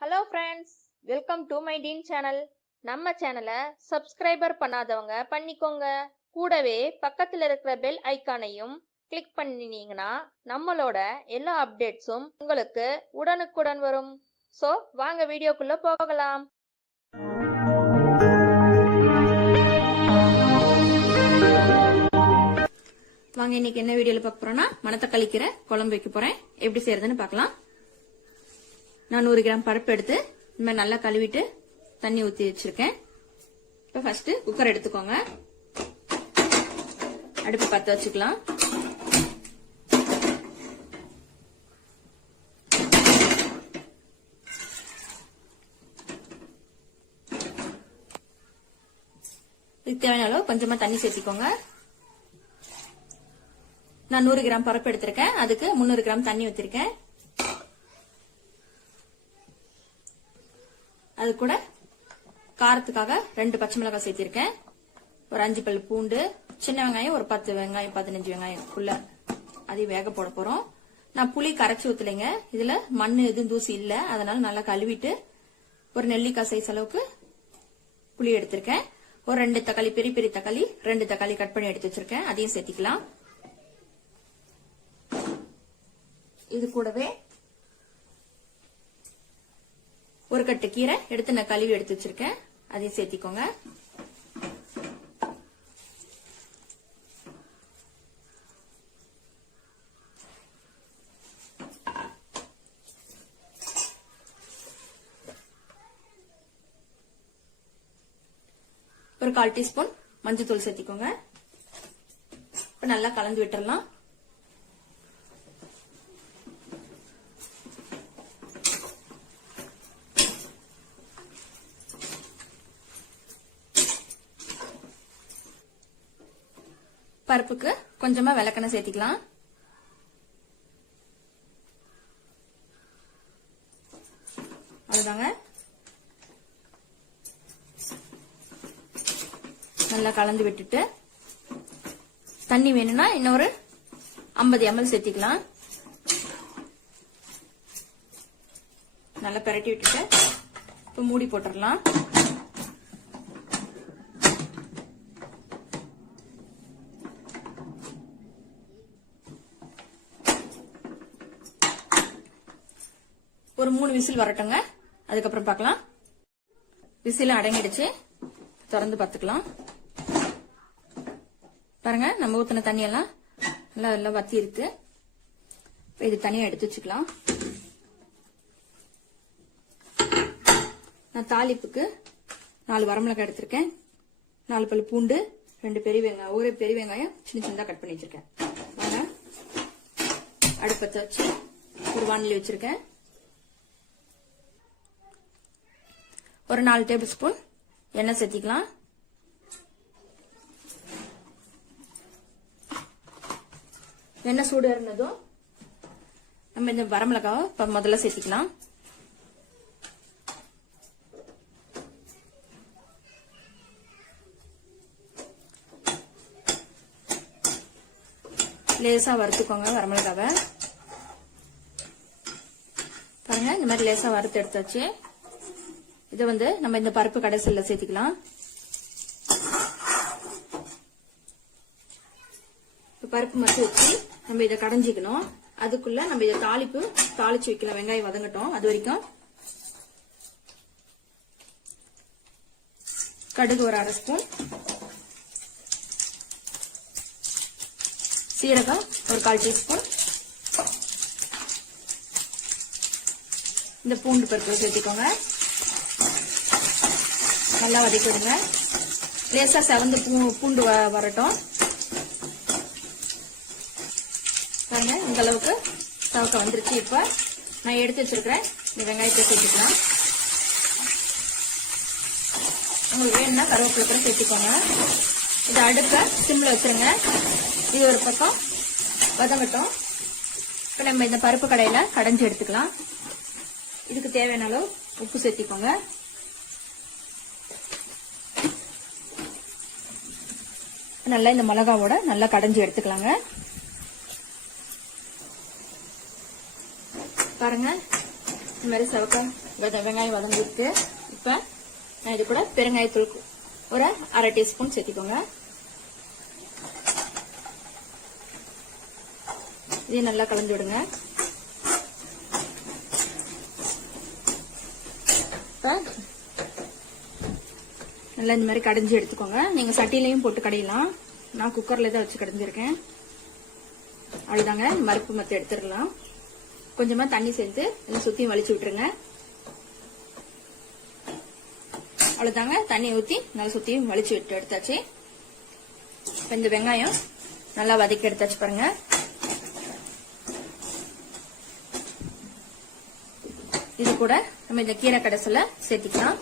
Hello friends welcome to my teen channel நம்ம சேனலை subscriber பண்ணாதவங்க பண்ணிக்கோங்க. கூடவே பக்கத்தில் இருக்கிற பெல் ஐக்கானையும் கிளிக் பண்ணினீங்கன்னா நம்மளோட எல்லா அப்டேட்ஸும் உங்களுக்கு உடனுக்குடன் வரும். ஸோ வாங்க வீடியோக்குள்ளே போகலாம். வாங்க இன்னைக்கு என்ன வீடியோல பார்க்க போறோம்னா மனத்தை கழிக்கிற குழம்பு வைக்க போறேன். எப்படி செய்யறதுன்னு பார்க்கலாம். நான் நூறு கிராம் பருப்பு எடுத்து இந்த மாதிரி நல்லா கழுவிட்டு தண்ணி ஊற்றி வச்சிருக்கேன். இப்போ ஃபர்ஸ்ட் குக்கர் எடுத்துக்கோங்க. அடுப்பு பற்ற வச்சுக்கலாம். இதுக்கு தேவையான அளவு கொஞ்சமா தண்ணி சேர்த்திக்கோங்க. நான் நூறு கிராம் பருப்பு எடுத்திருக்கேன். அதுக்கு முந்நூறு கிராம் தண்ணி ஊற்றிருக்கேன் அது கூட காரத்துக்காக ரெண்டு பச்சை மிளகாய் சேர்த்திருக்கேன். ஒரு அஞ்சு பல் பூண்டு சின்ன வெங்காயம் ஒரு பத்து வெங்காயம் பதினஞ்சு வெங்காயம். வெங்காயம்க்குள்ள அதையும் வேக போட போறோம். நான் புளி கரைச்சி ஊத்தலைங்க. இதுல மண் எதுவும் தூசி இல்ல. அதனால நல்லா கழுவிட்டு ஒரு நெல்லிக்காய் சைஸ் அளவுக்கு புளி எடுத்திருக்கேன். ஒரு ரெண்டு தக்காளி பெரிய பெரிய தக்காளி ரெண்டு தக்காளி கட் பண்ணி எடுத்து வச்சிருக்கேன். அதையும் சேர்த்திக்கலாம். இது கூடவே ஒரு கட்டு கீரை எடுத்து நான் கழுவி எடுத்து வச்சிருக்கேன். அதையும் சேர்த்திக்கோங்க. ஒரு கால் டீஸ்பூன் மஞ்சள் சேர்த்திக்கோங்க. இப்ப நல்லா கலந்து விட்டுறலாம். பருப்புக்கு கொஞ்சமா விளக்கெண்ணெய் சேர்த்திக்கலாம். அதுதாங்க நல்லா கலந்து விட்டுட்டு தண்ணி வேணும்னா இன்னொரு ஐம்பது எம்எல் சேர்த்திக்கலாம். நல்லா பிரட்டி விட்டுட்டு இப்போ மூடி போட்டுடலாம் ஒரு மூணு விசில் வரட்டுங்க. அதுக்கப்புறம் பார்க்கலாம். விசில் அடங்கிடுச்சு. திறந்து பார்த்துக்கலாம். பாருங்க நம்ம ஊத்தின தண்ணியெல்லாம் நல்லா நல்லா வத்தி இருக்கு இது தனியா எடுத்து வச்சுக்கலாம். நான் தாளிப்புக்கு நாலு வரமிளகாய் எடுத்திருக்கேன். நாலு பல் பூண்டு ரெண்டு பெரிய வெங்காயம் ஒரு பெரிய வெங்காயம் சின்ன சின்னதாக கட் பண்ணி வச்சிருக்கேன். அடுப்பத்தை வச்சு ஒரு வானிலை வச்சிருக்கேன். ஒரு நாலு டேபிள் ஸ்பூன் எண்ணெய் சேர்த்திக்கலாம். எண்ணெய் சூடு இருந்ததும் நம்ம இந்த வரமிளகாவை இப்போ முதல்ல சேர்த்திக்கலாம். லேசா வறுத்துக்கோங்க வரமிளகாவை. பாருங்க இந்த மாதிரி லேசா வறுத்து எடுத்தாச்சு. இதை வந்து நம்ம இந்த பருப்பு கடைசியில் சேர்த்துக்கலாம். பருப்பு மட்டும் வச்சு நம்ம இதை கடைஞ்சிக்கணும். அதுக்குள்ள நம்ம இதை தாளிப்பு தாளிச்சு வைக்கலாம் வெங்காயம் வதங்கட்டும் அது வரைக்கும். கடுகு ஒரு அரை ஸ்பூன். சீரகம் ஒரு கால் டீஸ்பூன். இந்த பூண்டு பருப்பு சேர்த்துக்கோங்க. நல்லா வதக்கிடுங்க லேசாக செவந்து பூண்டு வரட்டும். பாருங்க இந்த அளவுக்கு சவக்க வந்துருச்சு இப்ப நான் எடுத்து வச்சிருக்கிறேன். இந்த வெங்காயத்தை சேர்த்துக்கலாம். உங்களுக்கு வேணும்னா கருவேப்பிலை கூட சேர்த்துக்கோங்க. இதை அடுப்ப சிம்ல வச்சிருங்க. இது ஒரு பக்கம் வதங்கட்டும். இப்ப நம்ம இந்த பருப்பு கடையில கடைஞ்சி எடுத்துக்கலாம். இதுக்கு தேவையான அளவு உப்பு சேர்த்திக்கோங்க. நல்லா இந்த மிளகாவோட நல்லா கடைஞ்சி எடுத்துக்கலாங்க. பாருங்க இந்த மாதிரி செவக்க வெ- வெங்காயம் வதங்கிருக்கு இப்ப நான் இது கூட பெருங்காயத்தூள் ஒரு அரை டீஸ்பூன் சேர்த்திக்கோங்க. இதையும் நல்லா கலந்து விடுங்க. இப்ப நல்லா இந்த மாதிரி கடைஞ்சி எடுத்துக்கோங்க. நீங்கள் சட்டிலையும் போட்டு கடையலாம். நான் குக்கரில் தான் வச்சு கடைஞ்சிருக்கேன். அவ்வளவுதாங்க. மறுப்பு மத்த எடுத்துடலாம். கொஞ்சமாக தண்ணி சேர்த்து இதை சுற்றியும் வலிச்சு விட்டுருங்க. அவ்வளோதாங்க தண்ணி ஊற்றி நல்லா சுற்றியும் வலிச்சு விட்டு எடுத்தாச்சு. இப்போ இந்த வெங்காயம் நல்லா வதக்கி எடுத்தாச்சு பாருங்க. இது கூட நம்ம இந்த கீரை கடைசில சேர்த்திக்கலாம்.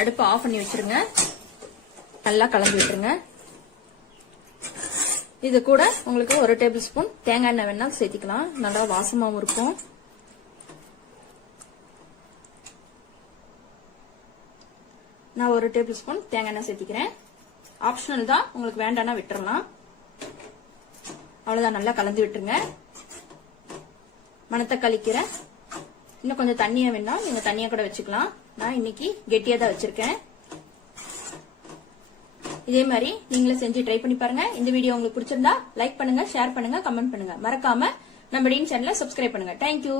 அடுப்பு ஆஃப் பண்ணி வச்சிருங்க. நல்லா கலந்து விட்டுருங்க. இது கூட உங்களுக்கு ஒரு டேபிள் ஸ்பூன் தேங்காய் எண்ணெய் வேணால் சேர்த்திக்கலாம். நல்லா வாசமாவும் இருக்கும். நான் ஒரு டேபிள் ஸ்பூன் தேங்காய் எண்ணெய் சேர்த்திக்கிறேன். ஆப்ஷனல் தான். உங்களுக்கு வேண்டாம்னா விட்டுறலாம். அவ்வளவுதான். நல்லா கலந்து விட்டுருங்க. மணத்தக்காளி கீரை. இன்னும் கொஞ்சம் தண்ணியா வேணா நீங்க தண்ணியா கூட வச்சுக்கலாம். நான் இன்னைக்கு கெட்டியா தான் வச்சிருக்கேன். இதே மாதிரி நீங்களும் செஞ்சு ட்ரை பண்ணி பாருங்க. இந்த வீடியோ உங்களுக்கு பிடிச்சிருந்தா லைக் பண்ணுங்க ஷேர் பண்ணுங்க கமெண்ட் பண்ணுங்க. மறக்காம நம்ம டீன் சேனலை சப்ஸ்கிரைப் பண்ணுங்க. தேங்க்யூ